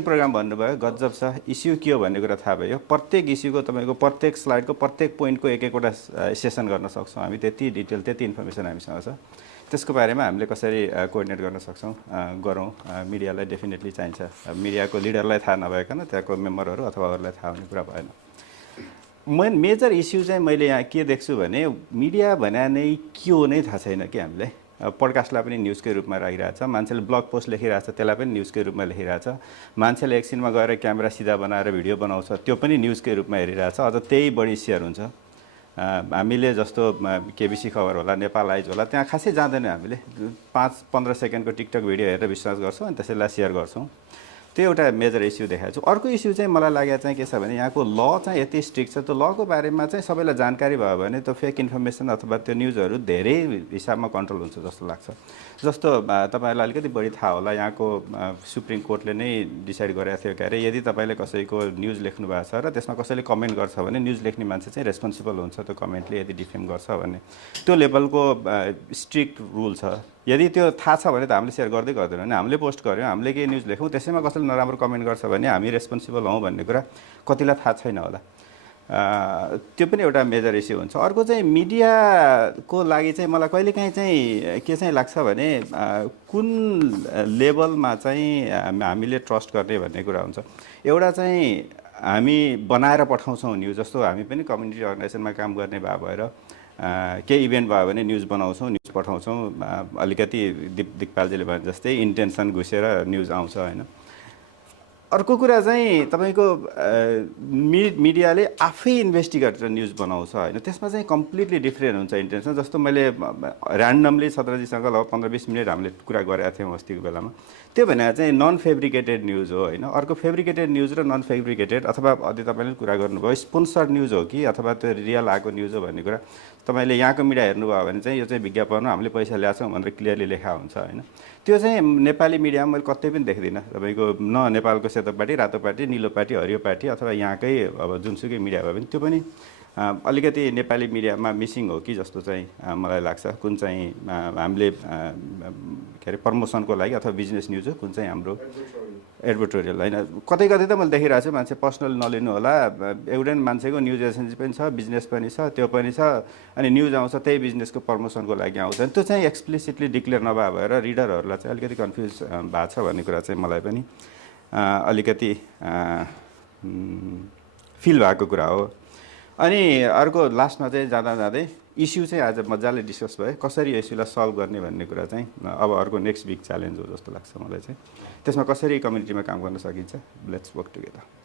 programme भन्नुभयो गजब छ इस्यु के हो भन्ने कुरा थाहा भयो प्रत्येक इस्युको तपाईँको प्रत्येक स्लाइडको प्रत्येक पोइन्टको एक-एकवटा सेसन गर्न सक्छौँ हामी त्यति डिटेल त्यति इन्फर्मेसन हामीसँग छ त्यसको बारेमा हामीले कसरी कोअर्डिनेट गर्न सक्छौँ गरौँ मिडियालाई डेफिनेटली चाहिन्छ मिडियाको लिडरलाई थाहा नभएकन त्यहाँको मेम्बरहरू अथवा अरूलाई थाहा हुने कुरा भएन मेजर इस्यु चाहिँ मैले यहाँ के देख्छु भने मिडिया भने नै के हो नै थाहा छैन कि हामीलाई पडकास्टलाई पनि न्युजकै रूपमा राखिरहेछ मान्छेले ब्लग पोस्ट लेखिरहेछ त्यसलाई पनि न्युजकै रूपमा लेखिरहेछ मान्छेले एकछिनमा गएर क्यामेरा सिधा बनाएर भिडियो बनाउँछ त्यो पनि न्युजकै रूपमा हेरिरहेछ अझ त्यही बढी सेयर हुन्छ हामीले जस्तो केबिसी खबर होला नेपाल आइज होला त्यहाँ खासै जाँदैन हामीले 5-15 सेकेन्डको टिकटक भिडियो हेरेर विश्वास गर्छौँ अनि त्यसैलाई सेयर गर्छौँ त्यो एउटा मेजर इस्यु देखाएको छु अर्को इस्यु चाहिँ मलाई लागेको चाहिँ के छ भने यहाँको ल चाहिँ यति स्ट्रिक्ट छ त्यो लको बारेमा चाहिँ सबैलाई जानकारी भयो भने त्यो फेक इन्फर्मेसन अथवा त्यो न्युजहरू धेरै हिसाबमा कन्ट्रोल हुन्छ जस्तो लाग्छ जस्तो तपाईँहरूलाई अलिकति बढी थाहा होला यहाँको सुप्रिम कोर्टले नै डिसाइड गरेको थियो के अरे यदि तपाईँले कसैको न्युज लेख्नु भएको छ र त्यसमा कसैले कमेन्ट गर्छ भने न्युज लेख्ने मान्छे चाहिँ रेस्पोन्सिबल हुन्छ त्यो कमेन्टले यदि डिफेम गर्छ भने त्यो लेभलको स्ट्रिक्ट रुल छ यदि त्यो थाहा छ भने त हामीले सेयर गर्दै गर्दैनौँ भने हामीले पोस्ट गऱ्यौँ हामीले केही न्युज लेख्यौँ त्यसैमा कसैले नराम्रो कमेन्ट गर्छ भने हामी रेस्पोन्सिबल हौँ भन्ने कुरा कतिलाई थाहा छैन होला त्यो पनि एउटा मेजर इस्यु हुन्छ अर्को चाहिँ मिडियाको लागि चाहिँ मलाई कहिलेकाहीँ चाहिँ के चाहिँ लाग्छ भने कुन लेभलमा चाहिँ हामीले ट्रस्ट गर्ने भन्ने कुरा हुन्छ एउटा चाहिँ हामी बनाएर पठाउँछौँ न्युज जस्तो हामी पनि कम्युनिटी अर्गनाइजेसनमा काम गर्ने भएर केही इभेन्ट भयो भने न्युज बनाउँछौँ न्युज पठाउँछौँ अलिकति दिक्पालजीले भने जस्तै इन्टेन्सन घुसेर न्युज आउँछ होइन अर्को कुरा चाहिँ तपाईँको मिडियाले आफै इन्भेस्टिगेट गरेर न्युज बनाउँछ होइन त्यसमा चाहिँ कम्प्लिटली डिफ्रेन्ट हुन्छ इन्टेन्सन जस्तो मैले ऱ्यान्डमली सत्रजीसँग लगभग 15-20 मिनट हामीले कुरा गरेका थियौँ अस्तिको बेलामा त्यो भने चाहिँ नन फेब्रिकेटेड न्युज हो होइन अर्को फेब्रिकेटेड न्युज र नन फेब्रिकेटेड अथवा अझै तपाईँले कुरा गर्नुभयो स्पोन्सर्ड न्युज हो कि अथवा त्यो रियल आएको न्युज हो भन्ने कुरा तपाईँले यहाँको मिडिया हेर्नुभयो भने चाहिँ यो चाहिँ विज्ञापन हो हामीले पैसा ल्याएको छौँ भनेर क्लियरली लेखा हुन्छ होइन त्यो चाहिँ नेपाली मिडियामा मैले कतै पनि देख्दिनँ तपाईँको न नेपालको सेतो पार्टी रातो पार्टी निलो पार्टी हरियो पार्टी अथवा यहाँकै अब जुनसुकै मिडिया भयो भने त्यो पनि अलिकति नेपाली मिडियामा मिसिङ हो कि जस्तो चाहिँ मलाई लाग्छ कुन चाहिँ हामीले के अरे प्रमोसनको लागि अथवा बिजनेस न्युज हो कुन चाहिँ हाम्रो एडभर्टोरियल होइन कतै कतै त मैले देखिरहेको छु मान्छे पर्सनल नलिनु होला एउटै मान्छेको न्युज एजेन्सी पनि छ बिजनेस पनि छ त्यो पनि छ अनि न्युज आउँछ त्यही बिजनेसको प्रमोसनको लागि आउँछ त्यो चाहिँ एक्सप्लिसिटली डिक्लेयर नभए भएर रिडरहरूलाई चाहिँ अलिकति कन्फ्युज भएको छ भन्ने कुरा चाहिँ मलाई पनि अलिकति फिल भएको कुरा हो अनि अर्को लास्टमा चाहिँ जाँदै इस्यु चाहिँ आज मजाले डिस्कस भयो कसरी इस्युलाई सल्भ गर्ने भन्ने कुरा चाहिँ अब अर्को नेक्स्ट विक च्यालेन्ज हो जस्तो लाग्छ मलाई चाहिँ त्यसमा कसरी कम्युनिटीमा काम गर्न सकिन्छ लेट्स वर्क टुगेदर